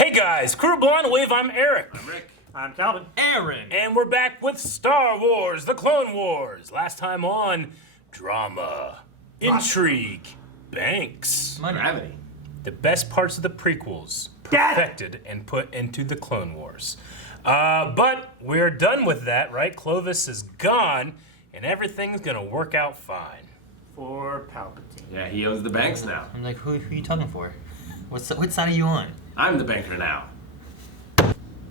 Hey guys, Crew Blonde Wave, I'm Eric. I'm Rick. I'm Calvin. Aaron. And we're back with Star Wars, The Clone Wars. Last time on drama, intrigue, banks. Gravity. The best parts of the prequels perfected and put into the Clone Wars. But we're done with that, right? Clovis is gone, and everything's gonna work out fine. For Palpatine. Yeah, he owns the banks now. I'm like, who are you talking for? What side are you on? I'm the banker now.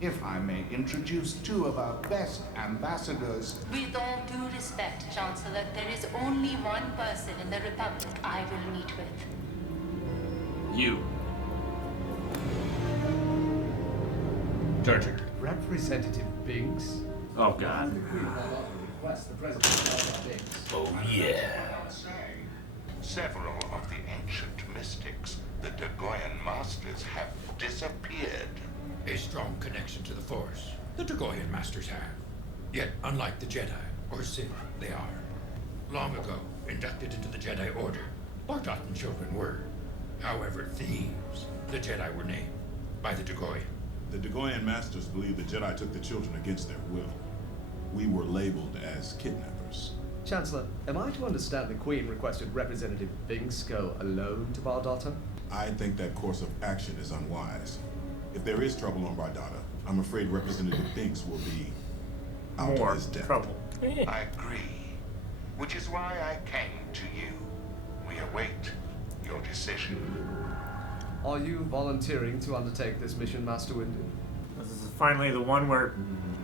If I may introduce two of our best ambassadors. With all due respect, Chancellor, there is only one person in the Republic I will meet with. You. Jar Jar. Representative Binks? Oh, God. Oh yeah. Several of the ancient mystics, the Dagoyan Masters, have disappeared. A strong connection to the Force, the Dagoyan Masters have. Yet, unlike the Jedi, or Sith, they are. Long ago, inducted into the Jedi Order, Bardotan children were. However, thieves, the Jedi were named by the Dagoyan. The Dagoyan Masters believe the Jedi took the children against their will. We were labeled as kidnappers. Chancellor, am I to understand the Queen requested Representative Binks go alone to Bardotta? I think that course of action is unwise. If there is trouble on Bardotta, I'm afraid Representative Binks will be out More of his depth. trouble. I agree, which is why I came to you. We await your decision. Are you volunteering to undertake this mission, Master Windu? This is finally the one where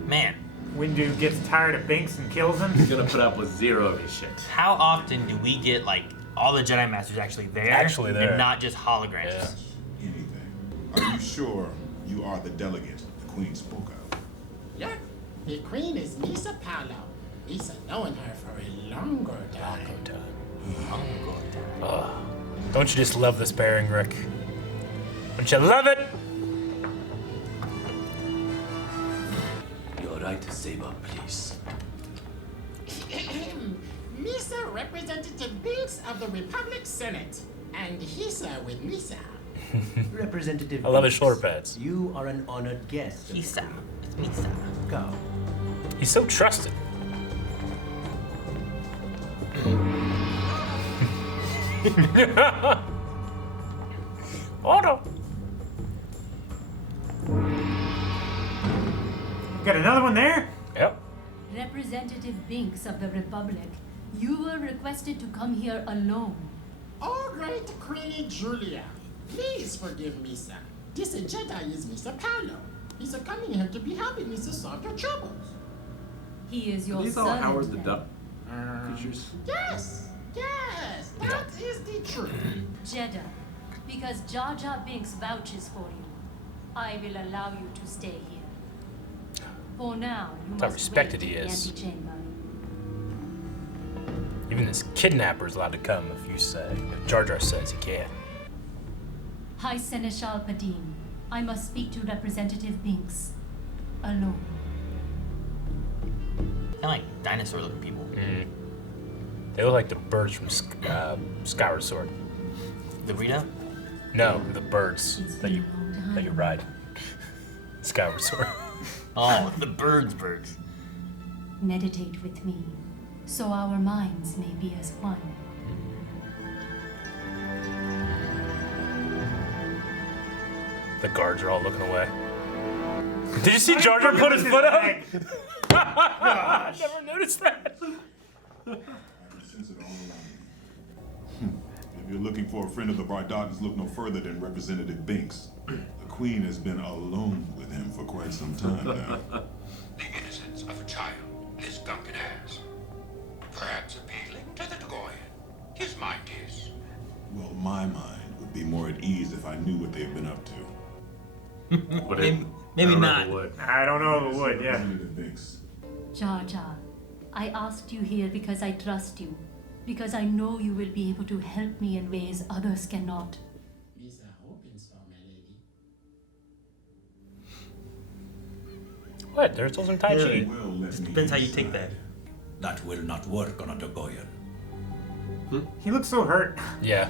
Man, Windu gets tired of Binks and kills him. He's gonna put up with zero of his shit. how often do we get like all the Jedi Masters actually there? And not just holograms? Yeah. Anything. Are you sure you are the delegate the Queen spoke of? Yeah, the queen is Misa Paolo. Misa known her for a longer time. Don't you just love this pairing, Rick? Don't you love it? Your right to saber, please. Misa Representative Binks of the Republic Senate. And Hisa with Misa. Representative I love his Binks, shoulder pads. You are an honored guest. of the Hisa. Queen. It's Misa. Go. He's so trusted. Auto. Got another one there? Yep. Representative Binks of the Republic, you were requested to come here alone. Oh, great Queenie Julia. Please forgive Misa. This Jedi is Misa Paolo. He's coming here to be helping Misa solve your troubles. He is your These all servant, Howard the then. Duck features. Yes, that is the truth. Jeddah, because Jar Jar Binks vouches for you, I will allow you to stay here. For now, you That's how must respected wait he in the is. antechamber. Even this kidnapper's allowed to come if Jar Jar says he can. High Seneschal Padine, I must speak to Representative Binks. Alone. They're like dinosaur-looking people. They look like the birds from Skyward Sword. The Rita? No, the birds It's that you been a long that you time. ride. Skyward Sword. Oh, the birds. Meditate with me, so our minds may be as one. The guards are all looking away. Did you see Jar Jar put his foot up? I never noticed that. If you're looking for a friend of the Bardotans, look no further than Representative Binks. The Queen has been alone with him for quite some time now. The innocence of a child, this Gungan has. Perhaps appealing to the Dagoyan. His mind is. Well, my mind would be more at ease if I knew what they've been up to. But Maybe I don't know not. if it would. I don't know if it would, yeah. Representative Binks. Jar Jar, I asked you here because I trust you. Because I know you will be able to help me in ways others cannot. Misa hoping so, my lady. What? They're still some Tai Chi. Well, let me Depends how you take decide. that. That will not work on a Dagoyan. He looks so hurt. Yeah.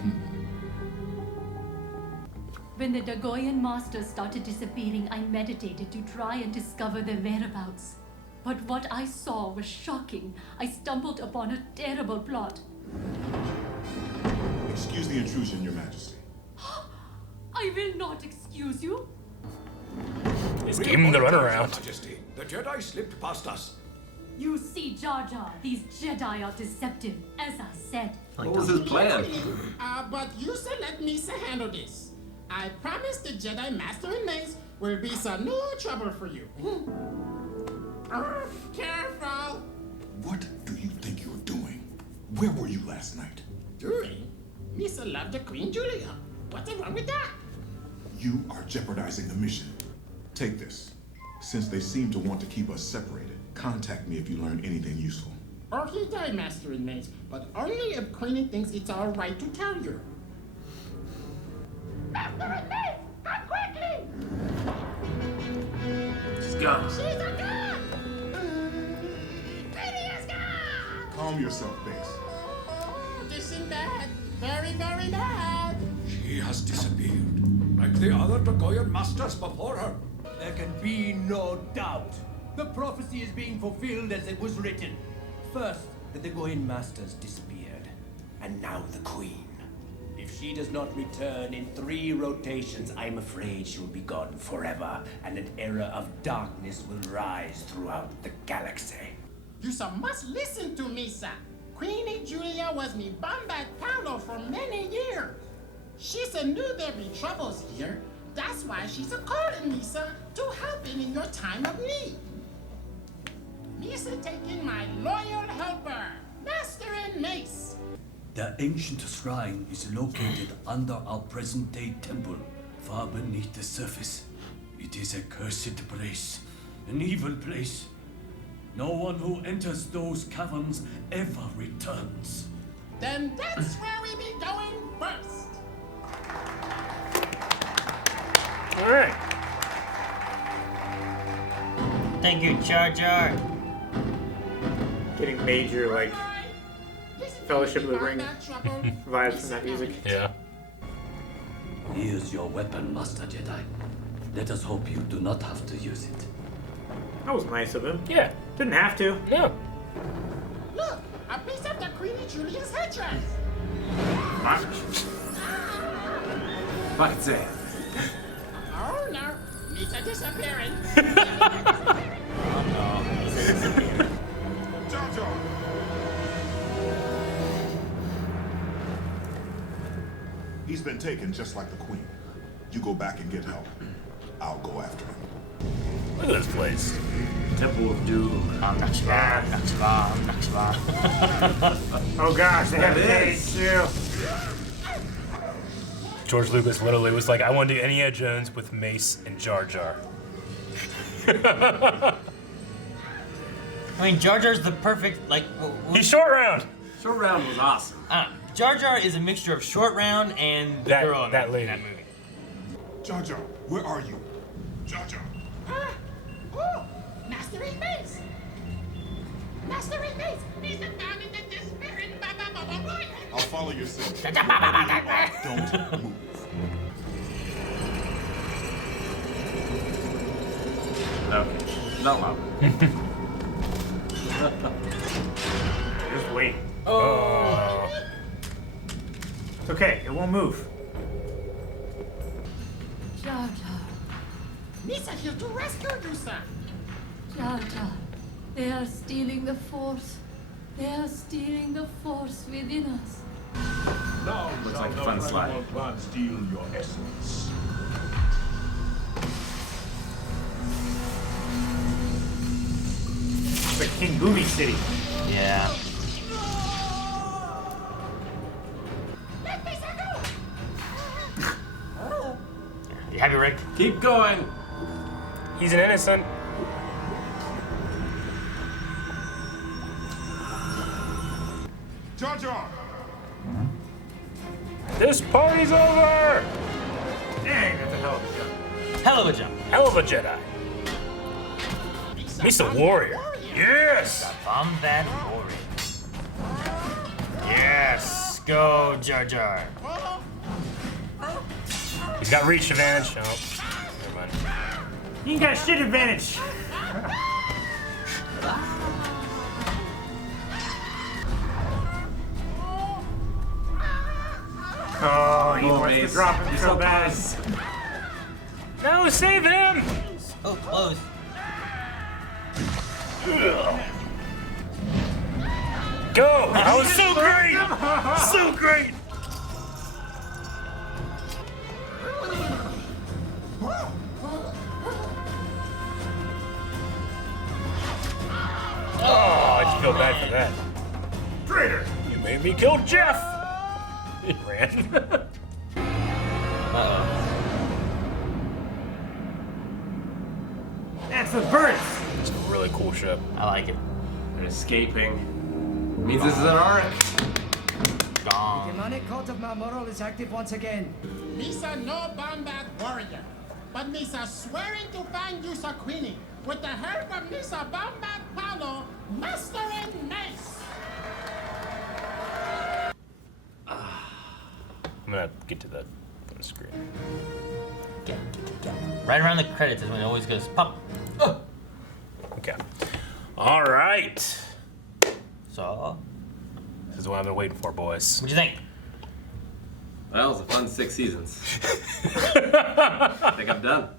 When the Dagoyan masters started disappearing, I meditated to try and discover their whereabouts. But what I saw was shocking. I stumbled upon a terrible plot. Excuse the intrusion, Your Majesty. I will not excuse you. He's giving him the runaround. Majesty, the Jedi slipped past us. You see, Jar Jar, these Jedi are deceptive, as I said. What was his plan? But you should let Misa handle this. I promise the Jedi Master and Mace will be no trouble for you. Careful! What do you think you're doing? Where were you last night? Doing? Misa loved the Queen Julia. What's wrong with that? You are jeopardizing the mission. Take this. Since they seem to want to keep us separated, contact me if you learn anything useful. Okay, Jedi Master and Mace, but only if Queenie thinks it's all right to tell you. Master and Mace, come quickly! She's gone. She's a god! Queenie is gone! Calm yourself, Base. Oh, this is bad. Very, very bad. She has disappeared, like the other Dagoyan masters before her. There can be no doubt. The prophecy is being fulfilled as it was written. First, the Dagoyan masters disappeared, and now the Queen. If she does not return in 3 rotations, I'm afraid she will be gone forever, and an era of darkness will rise throughout the galaxy. You must listen to Misa. Queenie Julia was me Bombat Paolo for many years. She knew there'd be troubles here. That's why she's calling Misa to help in your time of need. Misa taking my loyal helper, Master and Mace. The ancient shrine is located under our present-day temple, far beneath the surface. It is a cursed place, an evil place. No one who enters those caverns ever returns. Then that's where we be going first. All right. Thank you, Jar Jar. Getting major, like, Fellowship of the Ring vibes from that music. Yeah. Here's your weapon, Master Jedi. Let us hope you do not have to use it. That was nice of him. Yeah. Didn't have to. Yeah. Look, a piece of the Queenie Julia's headdress. What's that? Oh no, Misa disappearing. Jar Jar! He's been taken just like the Queen. You go back and get help. I'll go after him. Look at this place. Temple of Doom. Oh gosh, they have is. cake too. George Lucas literally was like, I want to do Indiana Jones with Mace and Jar Jar. I mean, Jar Jar's the perfect, like... He's short round. Short round was awesome. Jar Jar is a mixture of Short Round and the That- girl in that lady. that movie. Jar Jar, where are you? Jar Jar. Oh, Master and Mace. Master and Mace. He's the down in the despairing Baba Roy. I'll follow your signal. Don't move. Okay. Not loud. Just wait. Oh. It's okay, it won't move. Jar Jar, Misa here to rescue you, sir. Jar Jar, they are stealing the Force. They are stealing the Force within us. Now Looks like a fun slide. God steal your essence. It's like King Boomy City. Yeah. Let Misa go. You happy, Rick? Keep going. He's an innocent. Jar Jar! This party's over! Dang, that's a hell of a jump. Hell of a jump. Hell of a Jedi. He's a warrior. Yes! Combat warrior. Yes! Go, Jar Jar. He's got reach advantage. Oh, never mind. You ain't got shit advantage. Oh, he wants to drop him so bad. No, save him! Oh, close. Go! That was so great! So great! Oh, I feel bad for that. Traitor! You made me kill Jeff! He ran. Uh-oh. That's the birds. It's a really cool ship. I like it. They're escaping. Means this is an arc. Gone. The demonic cult of Marmoro is active once again. Misa no Bombat warrior, but Misa swearing to find Yusa Queenie with the help of Misa Bombat Paulo, master and mace. I'm gonna get to that on the screen. Get. Right around the credits is when it always goes pop. Oh. Okay. All right. So, this is what I've been waiting for, boys. What'd you think? Well, it was a fun 6 seasons. I think I'm done.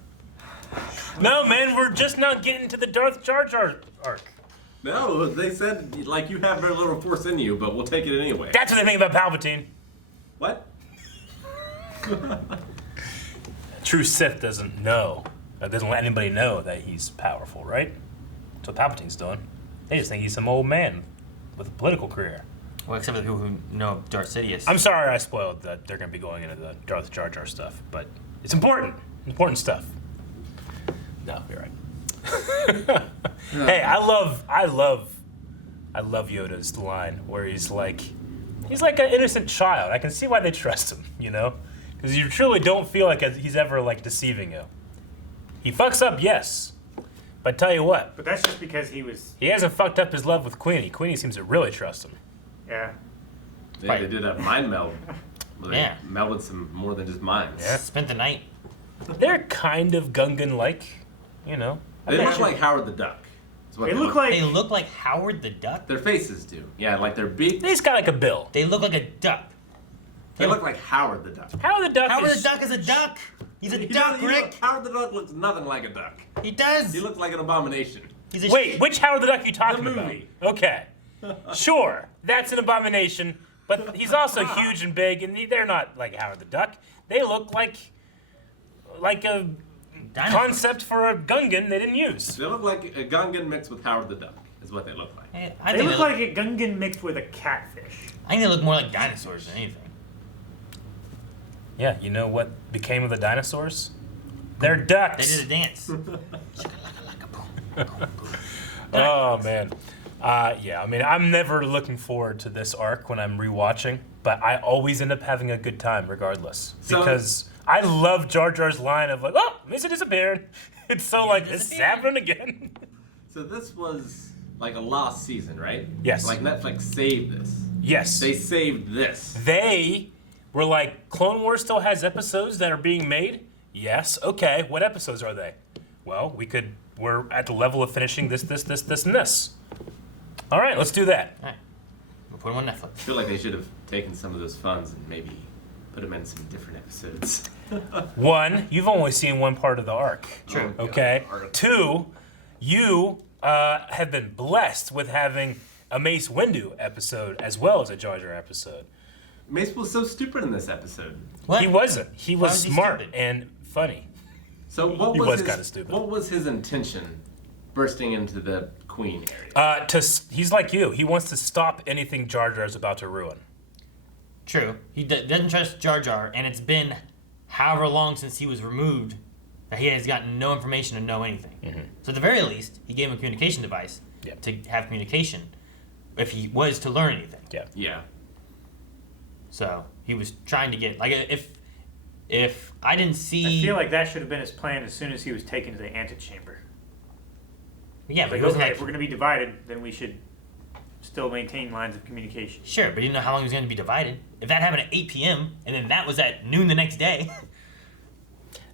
No, man, we're just not getting to the Darth Jar Jar arc. No, they said, like, you have very little force in you, but we'll take it anyway. That's what they think about Palpatine. What? True Sith doesn't know. Doesn't let anybody know that he's powerful, right? That's what Palpatine's doing. They just think he's some old man with a political career. Well, except for the people who know Darth Sidious. I'm sorry I spoiled that they're going to be going into the Darth Jar Jar stuff, but it's important. Important stuff. No, you're right. Hey, I love Yoda's line where he's like an innocent child. I can see why they trust him, you know? Because you truly don't feel like he's ever like deceiving you. He fucks up, yes. But tell you what. But that's just because he hasn't fucked up his love with Queenie. Queenie seems to really trust him. Yeah. Yeah, they did a mind meld. Well, they Yeah. melded some more than just minds. Yeah. Spent the night. They're kind of Gungan-like, you know. They look like Howard the Duck. is what They look like They look like Howard the Duck. Their faces do. Yeah, like their beaks. He's got like a bill. They look like a duck. They look like Howard the Duck. Howard the Duck Howard is... the Duck is a duck. He's a He duck, doesn't- Rick. Howard the Duck looks nothing like a duck. He does. He looks like an abomination. He's a Wait, which Howard the Duck are you talking The about? movie. Okay. Sure, that's an abomination, but he's also huge and big, and they're not like Howard the Duck. They look like a Dinosaur. concept for a Gungan they didn't use. They look like a Gungan mixed with Howard the Duck, is what they look like. They look like a Gungan mixed with a catfish. I think they look more like dinosaurs than anything. Yeah, you know what became of the dinosaurs? They're ducks. They did a dance. Oh man. Yeah, I mean, I'm never looking forward to this arc when I'm rewatching, but I always end up having a good time regardless. So- Because I love Jar Jar's line of like, oh, Misa disappeared. It's so like, it's happening again. So this was like a lost season, right? Yes. Like Netflix saved this. Yes. They saved this. They were like, Clone Wars still has episodes that are being made? Yes. Okay, what episodes are they? Well, we're at the level of finishing this, and this. All right, let's do that. All right. We'll put them on Netflix. I feel like they should have taken some of those funds and maybe put them in some different episodes. One, you've only seen one part of the arc. True. Okay. Two, you have been blessed with having a Mace Windu episode as well as a Jar Jar episode. Mace was so stupid in this episode. What? He wasn't. He was was he smart stupid? and funny. So what He was, was his, kinda stupid. What was his intention bursting into the Queen area? He's like you. He wants to stop anything Jar Jar is about to ruin. True. He doesn't trust Jar Jar, and it's been however long since he was removed that he has gotten no information to know anything. Mm-hmm. So at the very least, he gave him a communication device to have communication if he was to learn anything. Yeah. Yeah. So he was trying to get, like, if I didn't see... I feel like that should have been his plan as soon as he was taken to the antechamber. Yeah, but Like, he wasn't okay, if we're going to be divided, then we should still maintain lines of communication. Sure, but he didn't know how long he was going to be divided. If that happened at 8 p.m., and then that was at noon the next day...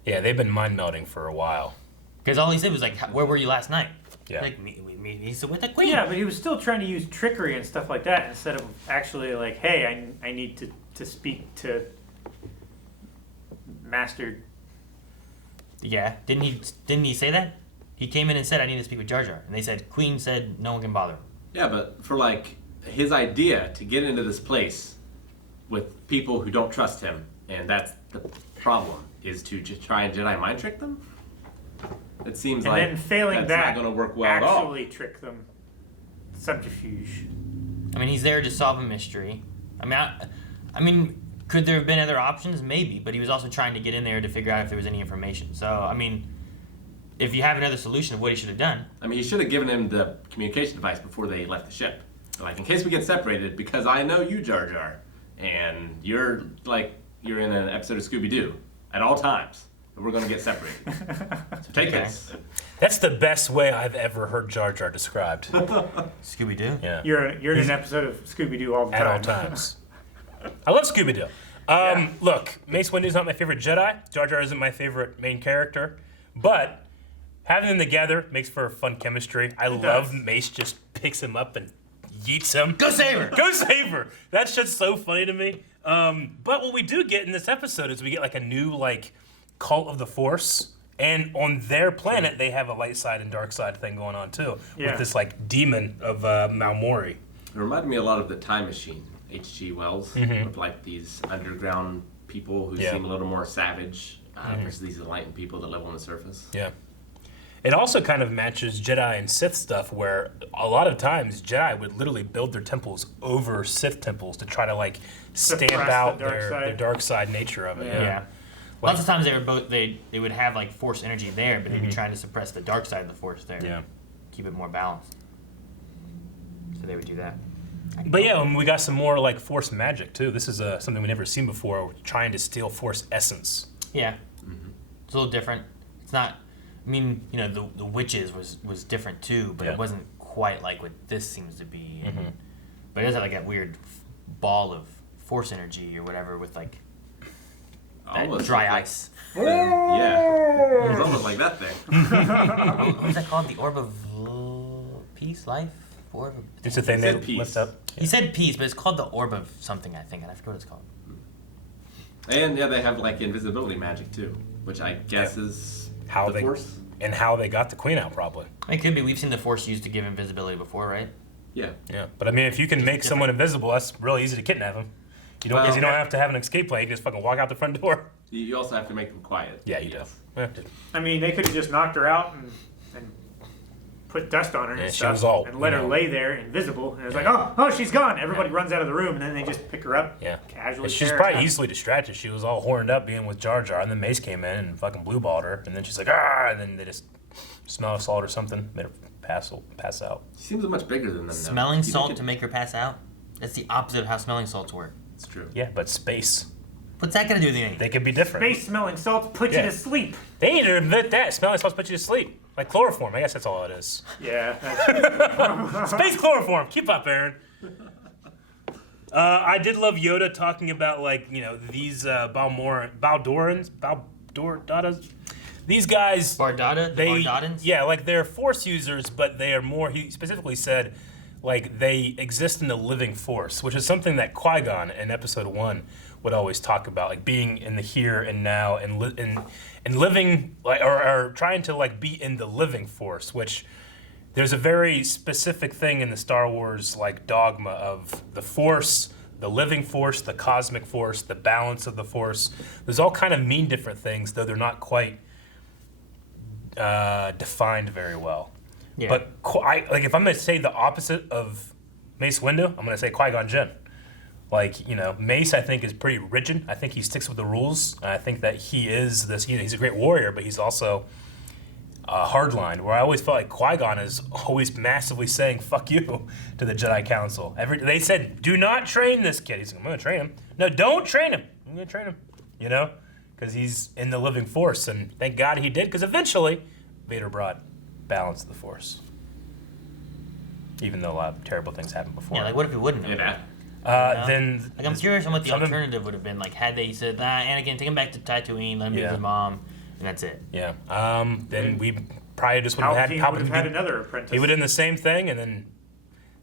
Yeah, they've been mind melding for a while. Because all he said was like, "Where were you last night?" Yeah. Like he's with the queen. Yeah, but he was still trying to use trickery and stuff like that instead of actually like, hey, I need to speak to Master. Yeah, didn't he say that? He came in and said, "I need to speak with Jar Jar," and they said, "Queen said no one can bother him." Yeah, but for like his idea to get into this place with people who don't trust him, and that's the problem, is to just try and Jedi mind trick them. It seems And like then failing that's that, not going to work well at all. actually trick them. Subterfuge. I mean, he's there to solve a mystery. I mean, could there have been other options? Maybe, but he was also trying to get in there to figure out if there was any information. So, I mean, if you have another solution of what he should have done. I mean, he should have given him the communication device before they left the ship. Like, in case we get separated, because I know you, Jar Jar, and you're in an episode of Scooby-Doo at all times. We're going to get separated. So take this. That's the best way I've ever heard Jar Jar described. Scooby-Doo? Yeah. You're in an episode of Scooby-Doo all the time. At all times. I love Scooby-Doo. Look, Mace Windu's not my favorite Jedi. Jar Jar isn't my favorite main character. But having them together makes for fun chemistry. I love Mace just picks him up and yeets him. Go save her! Go save her! That's just so funny to me. But what we do get in this episode is we get like a new cult of the Force. And on their planet, they have a light side and dark side thing going on too. Yeah. With this demon of Malmori. It reminded me a lot of the Time Machine, H.G. Wells, with these underground people who seem a little more savage versus these enlightened people that live on the surface. Yeah. It also kind of matches Jedi and Sith stuff, where a lot of times Jedi would literally build their temples over Sith temples to try to stamp out the dark side nature of it. Yeah. Lots of times they would have Force energy there, but they'd be trying to suppress the dark side of the Force there. Yeah. Keep it more balanced. So they would do that. But yeah, we got some more Force magic too. This is something we've never seen before, trying to steal Force essence. Yeah. It's a little different. It's not. I mean, the witches was different too, but it wasn't quite like what this seems to be. But it does have that weird ball of Force energy or whatever with that dry ice. Yeah. It's almost like that thing. What was that called? The Orb of Peace? Life? Orb of... It's a thing they lift up. He said peace, but it's called the Orb of something, I think, and I forget what it's called. And they have invisibility magic too, which I guess is how the Force. And how they got the Queen out, probably. It could be. We've seen the Force used to give invisibility before, right? Yeah. Yeah, but I mean, if you can make someone invisible, that's really easy to kidnap them. You don't have to have an escape plan. You can just fucking walk out the front door. You also have to make them quiet. Yeah, you do. Yeah. I mean, they could have just knocked her out and put dust on her and she stuff, was all, and let her lay there invisible. And it's oh, she's gone. Everybody runs out of the room, and then they just pick her up. Yeah. Casually. She's probably easily distracted. She was all horned up being with Jar Jar, and then Mace came in and fucking blue balled her, and then she's like, and then they just smell of salt or something, made her pass out. She seems much bigger than them. Smelling salt to make her pass out? That's the opposite of how smelling salts work. It's true. Yeah, but space. What's that got to do with anything? They could be different. Space smelling salts put you to sleep. They need to admit that. Smelling salts put you to sleep. Like chloroform. I guess that's all it is. Yeah. Space chloroform. Keep up, Aaron. I did love Yoda talking about these Baldorans. These guys. Bardadans? Yeah, they're Force users, but they are more. He specifically said, they exist in the living Force, which is something that Qui-Gon in Episode 1 would always talk about, being in the here and now and living or trying to be in the living Force, which there's a very specific thing in the Star Wars dogma of the Force, the living Force, the cosmic Force, the balance of the Force. Those all kind of mean different things, though they're not quite defined very well. Yeah. But if I'm going to say the opposite of Mace Windu, I'm going to say Qui-Gon Jinn. Mace, I think, is pretty rigid. I think he sticks with the rules. I think that he is this. He's a great warrior, but he's also hardline. Where I always felt like Qui-Gon is always massively saying "fuck you" to the Jedi Council. They said, "Do not train this kid." He's like, "I'm going to train him." No, don't train him. I'm going to train him. Because he's in the living Force, and thank God he did. Because eventually, Vader brought balance to the Force. Even though a lot of terrible things happened before. Yeah, what if he wouldn't have? Yeah. Then I'm curious on what the alternative would have been. Had they said, Anakin, take him back to Tatooine, let him be with his mom, and that's it. Yeah. Then we probably just would have had Palpatine would have had another apprentice. He would have done the same thing, and then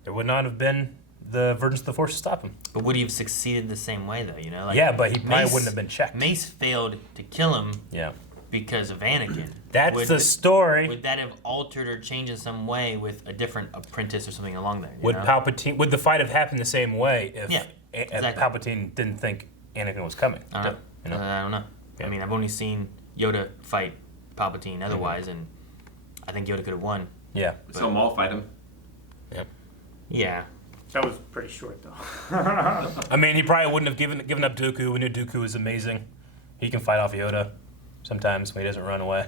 there would not have been the Virgins of the Force to stop him. But would he have succeeded the same way, though? You know, like yeah, but he probably wouldn't have been checked. Mace failed to kill him. Yeah. Because of Anakin. That's the story. Would that have altered or changed in some way with a different apprentice or something along there? Would Palpatine? Would the fight have happened the same way if, if exactly. Palpatine didn't think Anakin was coming? I don't know. You know? I don't know. Yeah. I mean, I've only seen Yoda fight Palpatine otherwise, and I think Yoda could have won. Yeah. So Maul fight him. Yep. Yeah. That was pretty short, though. I mean, he probably wouldn't have given up Dooku. We knew Dooku was amazing. He can fight off Yoda sometimes when he doesn't run away.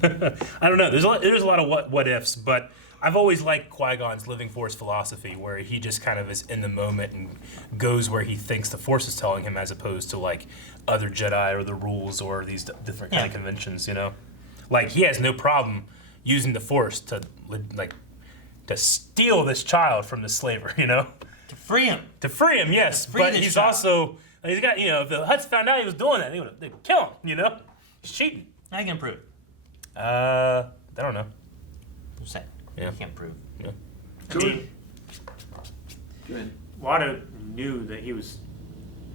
I don't know. There's a lot of what ifs, but I've always liked Qui-Gon's living Force philosophy, where he just kind of is in the moment and goes where he thinks the Force is telling him, as opposed to like other Jedi or the rules or these different kind of conventions. You know, like he has no problem using the Force to steal this child from the slaver. You know, to free him. To free him, yes. But he's also he's got if the Hutts found out he was doing that, they'd kill him. You know, he's cheating. I can prove. I don't know. Just saying. Yeah. You can't prove. Yeah. I mean, Watto knew that he was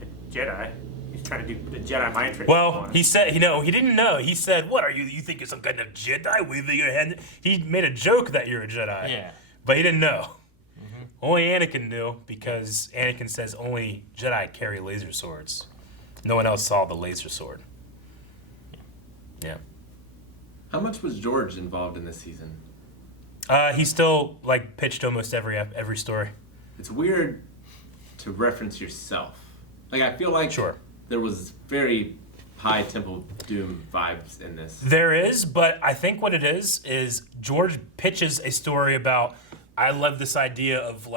a Jedi. He's trying to do the Jedi mind trick. Well, he said, he didn't know. He said, "What are you? You think you're some kind of Jedi waving your hand?" He made a joke that you're a Jedi. Yeah. But he didn't know. Mm-hmm. Only Anakin knew, because Anakin says only Jedi carry laser swords. No one else saw the laser sword. Yeah. How much was George involved in this season? He still pitched almost every story. It's weird to reference yourself. Like, I feel like there was very high Temple of Doom vibes in this. There is, but I think what it is George pitches a story about, I love this idea of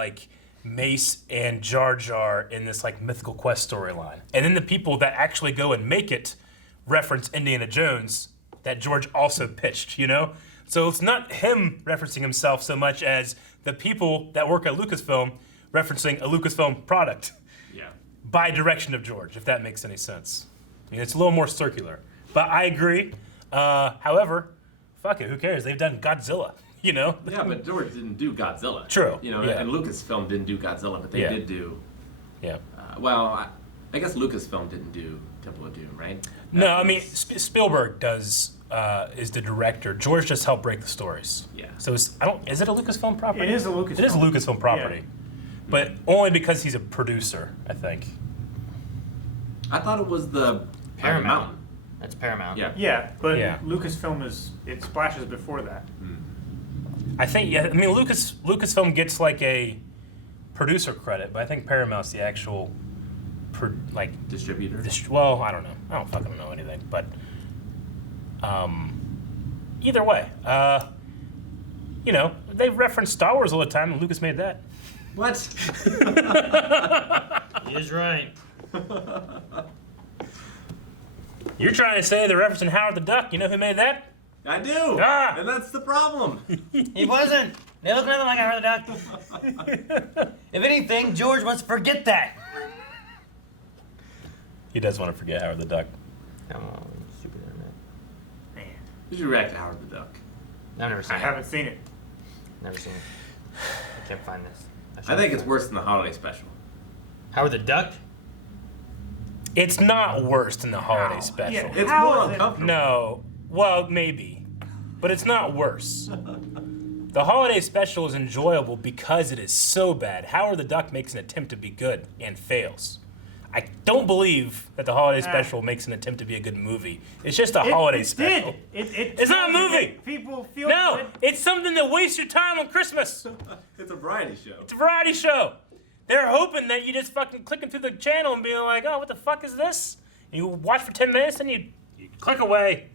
Mace and Jar Jar in this mythical quest storyline. And then the people that actually go and make it reference Indiana Jones that George also pitched, you know? So it's not him referencing himself so much as the people that work at Lucasfilm referencing a Lucasfilm product. Yeah. By direction of George, if that makes any sense. I mean, it's a little more circular. But I agree. However, fuck it, who cares? They've done Godzilla, you know? Yeah, but George didn't do Godzilla. True. You know, yeah. and Lucasfilm didn't do Godzilla, but they did do... Yeah. I guess Lucasfilm didn't do Temple of Doom, right? No, I mean, Spielberg does, is the director. George just helped break the stories. Yeah. So is it a Lucasfilm property? It is a Lucasfilm. It is a Lucasfilm property. Yeah. But only because he's a producer, I think. I thought it was the Paramount. That's Paramount. Yeah. Yeah, but Lucasfilm it splashes before that. I think, I mean, Lucasfilm gets a producer credit, but I think Paramount's the actual distributor. Well, I don't know. I don't fucking know anything, but either way, they reference Star Wars all the time, and Lucas made that. What? He is right. You're trying to say they're referencing Howard the Duck. You know who made that? I do. Ah! And that's the problem. He wasn't. They look nothing like Howard the Duck. If anything, George wants to forget that. He does want to forget Howard the Duck. Come on, stupid internet. Man. Did you react to Howard the Duck? I've never seen it. I haven't seen it. Never seen it. I can't find this. I think it's worse than the holiday special. Howard the Duck? It's not worse than the holiday special. Yeah, It's how more is it? uncomfortable. No. Well, maybe. But it's not worse. The holiday special is enjoyable because it is so bad. Howard the Duck makes an attempt to be good and fails. I don't believe that the holiday special makes an attempt to be a good movie. It's just a holiday special. It's not a movie. People feel No, good. it's something that wastes your time on Christmas. It's a variety show. It's a variety show. They're hoping that you just fucking clicking through the channel and being like, oh, what the fuck is this? And you watch for 10 minutes and you click away.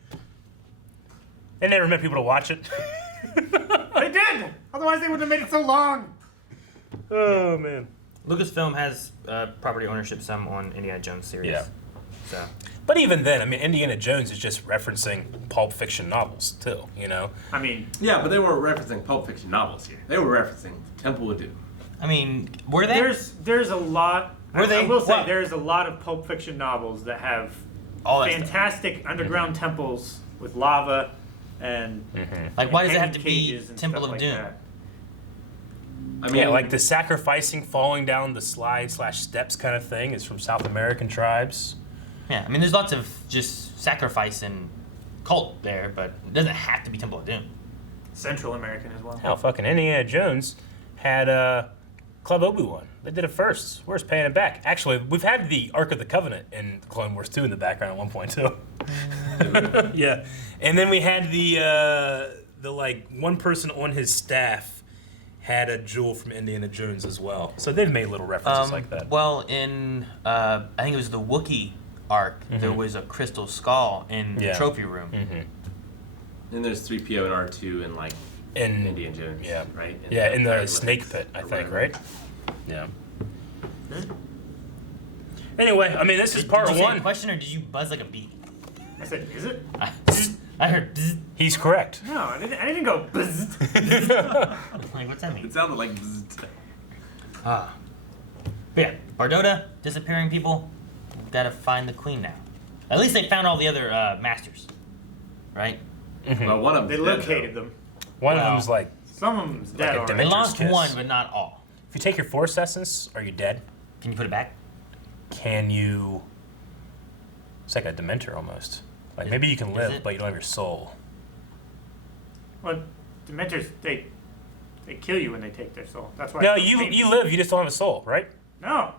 They never meant people to watch it. They did! Otherwise they wouldn't have made it so long. Oh, man. Lucasfilm has property ownership some on Indiana Jones series. Yeah. So. But even then, I mean, Indiana Jones is just referencing Pulp Fiction novels, too, you know? I mean... Yeah, but they weren't referencing Pulp Fiction novels here. They were referencing Temple of Doom. I mean, were they? There's a lot... Were they? I will say What? there's a lot of Pulp Fiction novels that have All that stuff. fantastic underground temples with lava and Like, why does it hanging have to be cages and Temple stuff of like Doom? that. I mean, Yeah, like the sacrificing, falling down the slide/steps kind of thing is from South American tribes. Yeah, I mean, there's lots of just sacrifice and cult there, but it doesn't have to be Temple of Doom. Central American as well. Hell, fucking Indiana Jones had Club Obi-Wan. They did it first. We're just paying it back. Actually, we've had the Ark of the Covenant in Clone Wars 2 in the background at one point too. Yeah, and then we had the like one person on his staff had a jewel from Indiana Jones as well. So they've made little references like that. Well, in I think it was the Wookiee arc, there was a crystal skull in the trophy room. Then there's 3PO and R2 and like In Indiana Jones, yeah, right? Yeah, in the hieroglyphics snake pit, I or think, whatever. right? Yeah. Anyway, I mean, this is Did part you say one. a question, or did you buzz like a bee? I said, is it? I heard. Bzz. He's correct. No, I didn't go. Buzz. Like, what's that mean? It sounded like bzzzt. Ah. But yeah, Bardota disappearing people. We've got to find the queen now. At least they found all the other masters, right? Well, one of They them. located them. One of Well, them's like Some of them's dead a already. They Dementor's lost kiss. one, but not all. If you take your Force essence, are you dead? Can you put it back? Can you? It's like a Dementor almost. Like maybe you can live, it? but you don't have your soul. Well, Dementors, they kill you when they take their soul. That's why. No, it's so you painful. live. You just don't have a soul, right? No.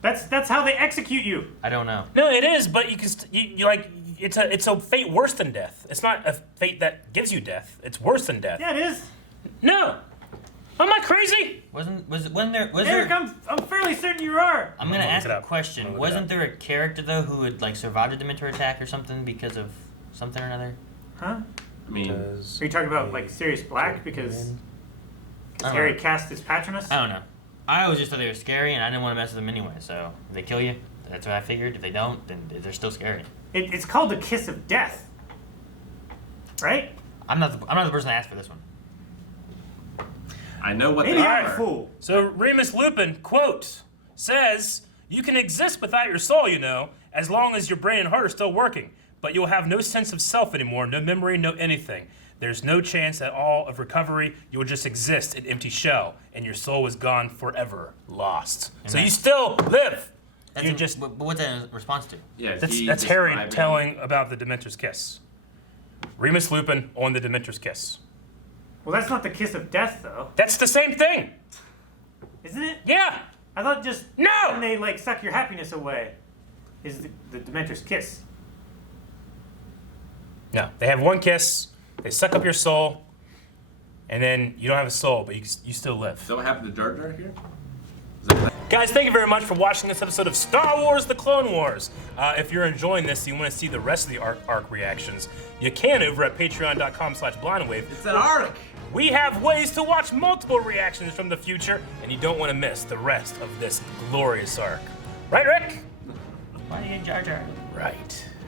That's how they execute you. I don't know. No, it is. But you can. You like. It's a fate worse than death. It's not a fate that gives you death. It's worse than death. Yeah, it is. No. Am I crazy? Was Eric, there? I'm fairly certain you are. I'm gonna Look ask it a up. question. Look it Wasn't up. there a character though who had like survived a Dementor attack or something because of something or another? Huh? I mean, Are you talking about like Sirius Black because Harry cast his Patronus? I don't know. I always just thought they were scary, and I didn't want to mess with them anyway. So if they kill you, that's what I figured. If they don't, then they're still scary. It's called the Kiss of Death, right? I'm not the person to ask for this one. I know what Maybe they I'm are. a fool. So Remus Lupin, quote, says, "You can exist without your soul, you know, as long as your brain and heart are still working. But you'll have no sense of self anymore, no memory, no anything. There's no chance at all of recovery. You will just exist, an empty shell, and your soul is gone forever, lost." And so you that- still live. That's You a- just but what's that in response to? Yeah, that's Harry telling about the Dementor's kiss. Remus Lupin on the Dementor's kiss. Well, that's not the Kiss of Death, though, That's the same thing. isn't it? Yeah. I thought just No! when they like suck your happiness away is the Dementor's kiss. No, they have one kiss. They suck up your soul, and then you don't have a soul, but you still live. So what happened to Jar Jar here? Guys, thank you very much for watching this episode of Star Wars: The Clone Wars. If you're enjoying this and you want to see the rest of the arc reactions, you can over at patreon.com/blindwave. It's an arc! We have ways to watch multiple reactions from the future, and you don't want to miss the rest of this glorious arc. Right, Rick? Why are you getting Jar Jar? Right.